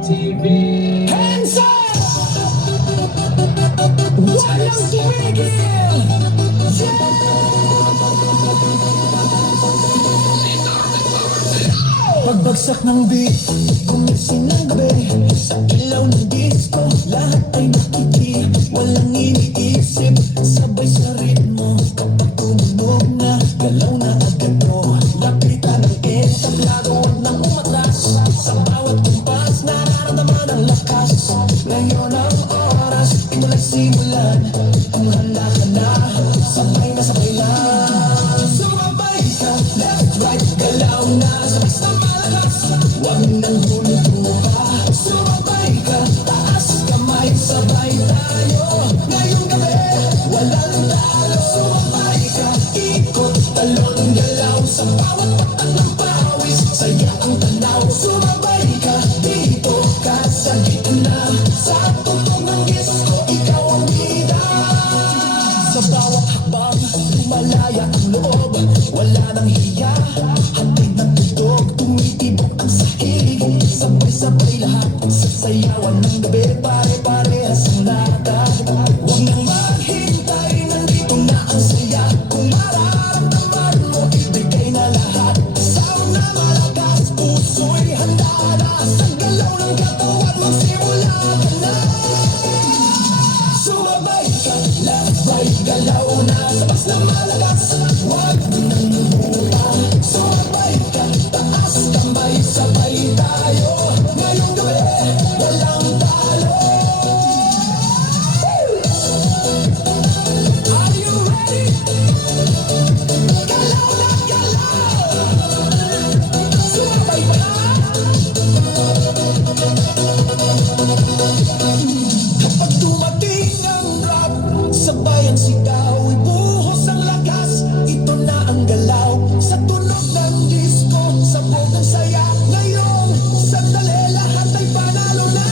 TV. Hands up! Walang tumigil! Pagbagsak ng beat, gumising ng gabi. Sa ilaw ng disco, lahat ay nakikita. Walang iniisip, sabay sa ritmo. Kapag tumunog na, galaw na agad mo. Lapitan ng entablado, huwag nang umatras. Sa bawat kumpas, nararamdaman ang lakas. Ngayon ang oras, ito na simulan. Kung handa ka na, sabay na sabay lang. Sumabay ka, left, right, galaw na. Sabay sa malakas, huwag nang huluto pa. Sumabay ka, taas kamay, sabay tayo. Ngayong gabi, walang talo. Sumabay ka, ikot, talon, galaw. Sa bawat patak ng pawis, saya ang tanaw. Sumabay ka, dito ka sa gitna. Sa tugtog ng disco, ikaw ang bida. Sa bawat hakbang, tumalaya ang loob. Wala nang hiya, hatid ng tugtog. Tumitibok ang sahig, sabay-sabay lahat. Sa sayawan ng gabi, pare-parehas ang lakad. Huwag nang maghintay, nandito na ang saya. Kung mararamdaman mo, ibigay na lahat. Sound na malakas, puso'y handa na. Sa galaw ng katawan, magsimula ka na. Sumabay ka, left, right, galaw na. Sabas na malakas, huwag nang lumuta. Sumabay ka, taas kamay, sabay tayo. Ngayong gabi, walang talo. Are you ready? Galaw na galaw. Sumabay pa na. Kapag dumating ang rap, sabay ang sigaw, ibuhos ang lakas. Ito na ang galaw, sa tunog ng disco, sabog ng saya. Ngayon, sandali, lahat ay panalo na.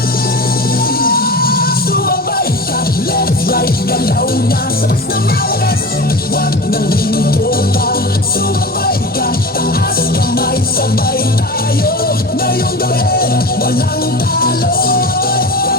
Sumabay ka, left, right, galaw na. Sabas na malakas, huwag nang hinto pa. Sumabay ka, taas kamay, sabay tayo. Ngayong gabi, walang talo. Sumabay ka.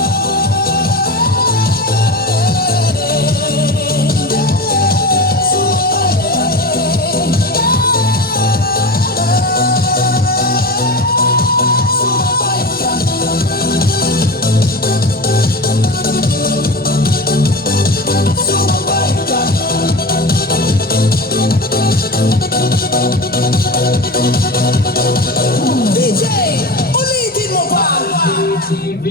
Sumabay ka. DJ, ulitin mo pa. TV.